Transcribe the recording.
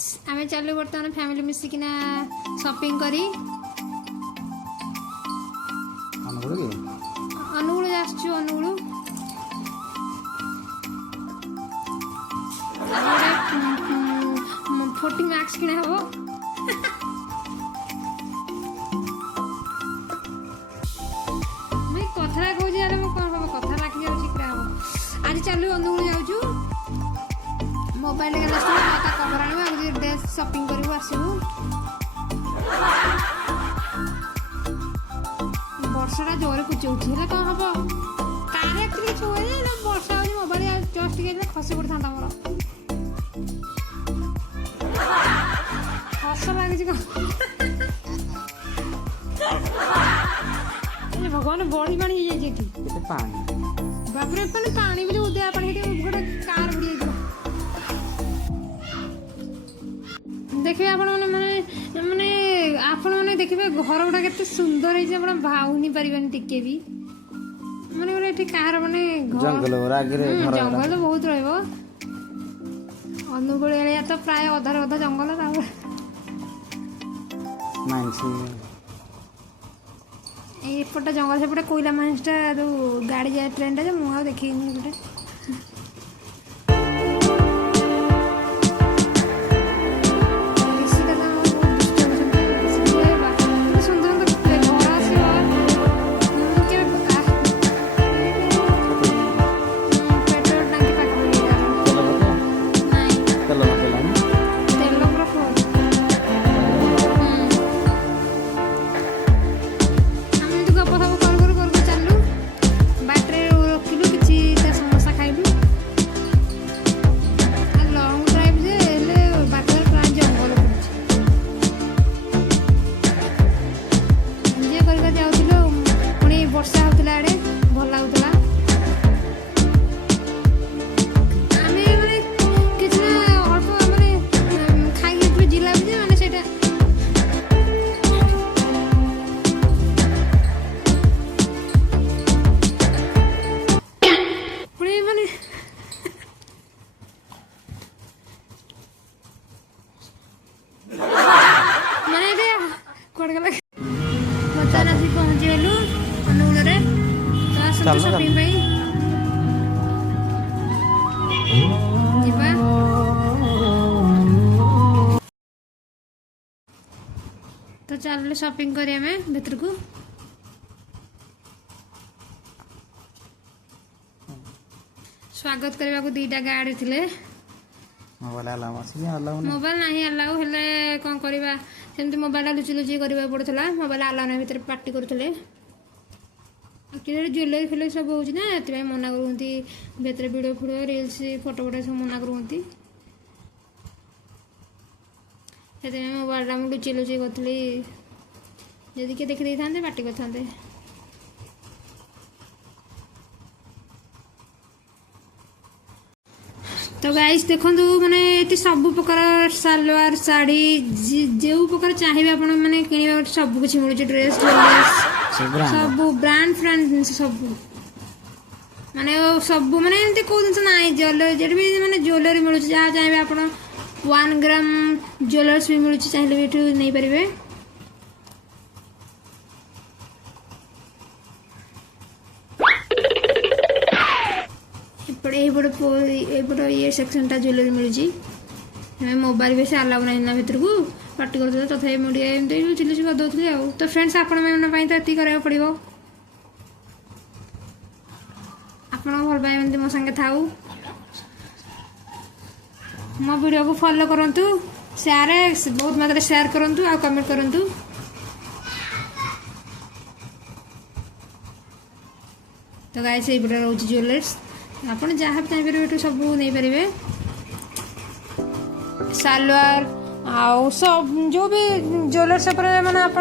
आम चलू बर्तमान फैमिली मिसिकिना शॉपिंग करी अनुगुल आसचु अनुगुल फोर्टी मैक्स किना हम भाई कथा कहूँ यार कौन हम कथा राखी जाऊँ क्या हम आज चलू अनुगुल जाऊँ मोबाइल माता कवर आने ड्रेस शॉपिंग करूँ आसबू वर्षा जोर कुचौची कौन हम कार एक्चुअली छुए वर्षा हो मोबाइल जस्ट खसी पड़ता मोर हस लगे भगवान बड़ी पानी कि बापरे पानी भी उदया पानी गोटे कार बुड़ी देखिए आपण माने माने आपण माने देखिए घर गुड़ा केते सुंदर है भावनी पारिबानी टिके भी माने गोटे एठी कार माने जंगल जंगल बहुत रहइबो अनुगुल एरिया तो प्राय अधा अधा जंगल एपटे जंगल सेपटे कोईला माइंसटा गाड़ी जाए ट्रेन टा मुझे देखी गोटे पहुँचीगलु अनुगुल शॉपिंग तो चल शॉपिंग करिया में भीतर को स्वागत करने को दीटा गाड़ी थे मोबाइल नहीं अलाउ हेले कौन करवा सेमती मोबाइल लुचि लुचि करने पड़ता मोबाइल अलाउ ना भर पार्टी करते ज्वेलरी फिलरी सब हो मना करती भर वीडियो फिडियो रिल्स फोटो फोटो सब मना करती मोबाइल लुचि लुचि करी जदि किए देखी था पार्टी करते तो गाइस देखो माने ये सब प्रकार सलवार साड़ी जो प्रकार चाहिए आप माने किणवा सब कुछ मिलूँ ड्रेस सब ब्रांड फ्रांड जिन सब माने सब माने एमती कौ जिन ना ज्वेलरी भी माने ज्वेलरी मिलूँ जहाँ चाहिए आप 1 ग्राम ज्वेलर्स भी मिलूँ चाहिए भी ये नहीं पारे एपटे ये सेक्शन टा ज्वेलरी मिलूँ मोबाइल भी अलाउ ना भर को पार्टी करते तथा मुझे एमती लुचि लुचि करदे आ तो फ्रेंड्स आपण तो ये करा पड़ो आपण भल पाए मो संगे थाऊ मो वीडियो को फॉलो करंतु शेयर बहुत मात्रा शेयर करंतु आ कमेंट करंतु तो गाइस ये रोज ज्वेलर्स आप जहाँ चाहिए सब नहीं पारे सलवार आ सब जो भी ज्वेलर्स माने आप